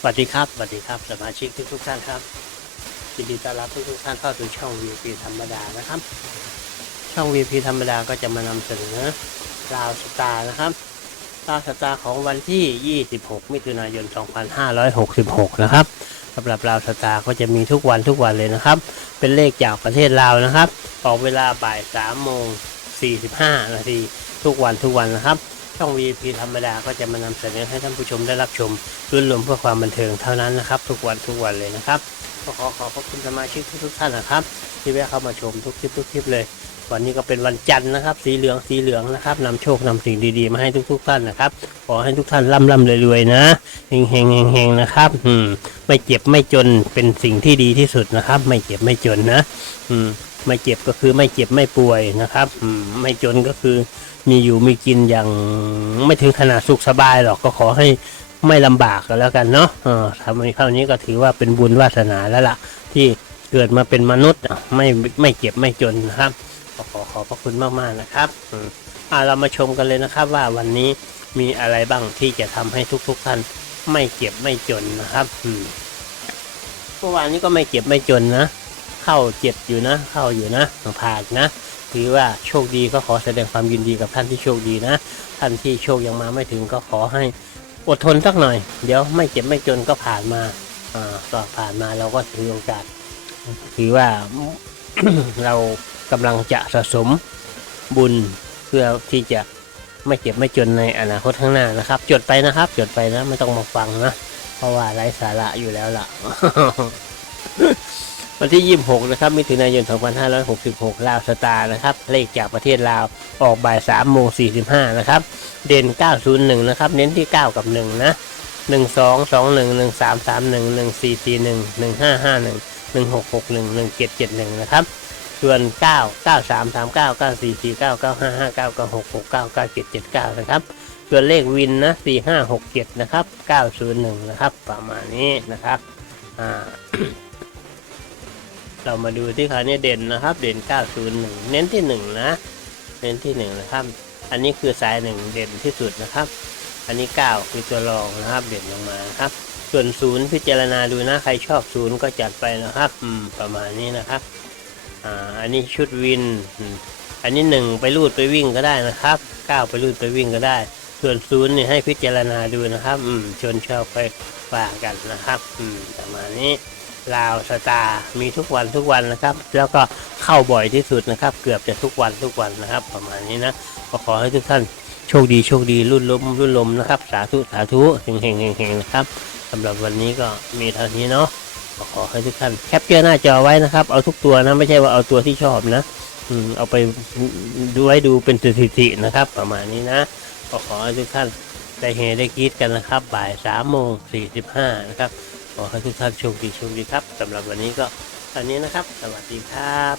สวัสดีครับสวัสดีครับสมาชิกทุกทุกท่านครับยินดีต้อนรับทุกทุกท่านเข้าสู่ช่อง VP ธรรมดานะครับ ช่อง VP ธรรมดาก็จะมานำเสนอราวสตาร์นะครับราวสตาร์ของวันที่ 26 มิถุนายน 2566 นะครับสำหรับราวสตาร์ก็จะมีทุกวันทุกวันเลยนะครับ เป็นเลขจากประเทศลาวนะครับออกเวลาบ่าย3โมง45 นาทีทุกวันทุกวันนะครับ ช่อง VP ธรรมดาก็จะมานำเสนอให้ท่านผู้ชมได้รับชมรื่นรวมเพื่อความบันเทิงเท่านั้นนะครับ ทุกวันทุกวันเลยนะครับก็ขอขอบพระคุณสมาชิกทุกๆท่านนะครับ ที่แวะเข้ามาชมทุกคลิปทุกคลิปเลย วันนี้ก็เป็นวันจันทร์นะครับ สีเหลืองสีเหลืองนะครับนำโชคนำสิ่งดีๆ มาให้ทุกๆท่านนะครับ ขอให้ทุกท่านร่ำร่ำรวยๆนะเฮงเฮงเฮงเฮงนะครับ อืม ไม่เจ็บไม่จนเป็นสิ่งที่ดีที่สุดนะครับ ไม่เจ็บไม่จนนะ อืม ไม่เจ็บก็คือไม่เจ็บไม่ป่วยนะครับ อืม ไม่จนก็คือ มีอยู่มีกินอย่างไม่ถึงขนาดสุขสบายหรอกก็ขอให้ไม่ลำบากก็แล้วกันเนาะเออทำเท่านี้ก็ถือว่าเป็นบุญวาสนาแล้วล่ะ ที่เกิดมาเป็นมนุษย์อะไม่ไม่เจ็บไม่จนนะครับ ขอขอขอบพระคุณมากๆนะครับอืมอ่าเรามาชมกันเลยนะครับว่าวันนี้มีอะไรบ้างที่จะทำให้ทุกๆท่านไม่เจ็บไม่จนนะครับอืมเมื่อวานนี้ก็ไม่เจ็บไม่จนนะ เข้าเจ็บอยู่นะ เข้าอยู่นะผ่านนะถือว่าโชคดีก็ขอแสดงความยินดีกับท่านที่โชคดีนะ ท่านที่โชคยังมาไม่ถึงก็ขอให้อดทนสักหน่อย เดี๋ยวไม่เจ็บไม่จนก็ผ่านมาอ่าก็ผ่านมาเราก็ถือโอกาสถือว่า เรากำลังจะสะสมบุญเพื่อที่จะไม่เจ็บไม่จนในอนาคตข้างหน้านะครับ จดไปนะครับ จดไปนะไม่ต้องมาฟังนะเพราะว่าไร้สาระอยู่แล้วล่ะ วันที่ 26 นะครับมิถุนายน 2566 ลาวสตาร์นะครับ เลขจากประเทศลาวออกบ่าย3โมง45 นะครับ เด่น 901 นะครับ เน้นที่ 9 กับ 1 นะ 12 21 13 31 1441 1551 1661 16611771 นะครับ ส่วน 9 93 39 94 49 95 59 96 69 97 79 นะครับ ส่วนเลขวินนะ 4567 นะครับ 901 นะครับ ประมาณนี้นะครับอ่าเรามาดูที่คราวนี้เด่นนะครับ เด่น 901 เน้นที่ 1 นะ เน้นที่ 1 นะครับ อันนี้คือสาย 1 เด่นที่สุดนะครับ อันนี้ 9 คือตัวรองนะครับ เด่นลงมาครับ ส่วนศูนย์พิจารณาดูนะ ใครชอบศูนย์ก็จัดไปนะครับอืมประมาณนี้นะครับ อ่า อันนี้ชุดวิน อันนี้หนึ่งไปรูดไปวิ่งก็ได้นะครับเก้าไปรูดไปวิ่งก็ได้ ส่วนศูนย์เนี่ยให้พิจารณาดูนะครับ อืม ชนชอบไปว่ากันนะครับ อืม ประมาณนี้ลาวสตาร์มีทุกวันทุกวันนะครับ แล้วก็เข้าบ่อยที่สุดนะครับ เกือบจะทุกวันทุกวันนะครับ ประมาณนี้นะ ก็ขอให้ทุกท่าน โชคดีโชคดีรุ่นลมรุ่นลมนะครับ สาธุสาธุเฮงเฮงเฮงเฮงนะครับสำหรับวันนี้ก็มีเท่านี้เนาะขอให้ทุกท่านแคปเจอร์หน้าจอไว้นะครับ เอาทุกตัวนะไม่ใช่ว่าเอาตัวที่ชอบนะอืมเอาไปดูไว้ดูเป็นสถิตินะครับ ประมาณนี้นะก็ขอให้ทุกท่านได้เฮได้กรีดกันนะครับ บ่ายสามโมงสี่สิบห้านะครับขอให้ทุกท่านโชคดีโชคดีครับสำหรับวันนี้ก็ตอนนี้นะครับ สวัสดีครับ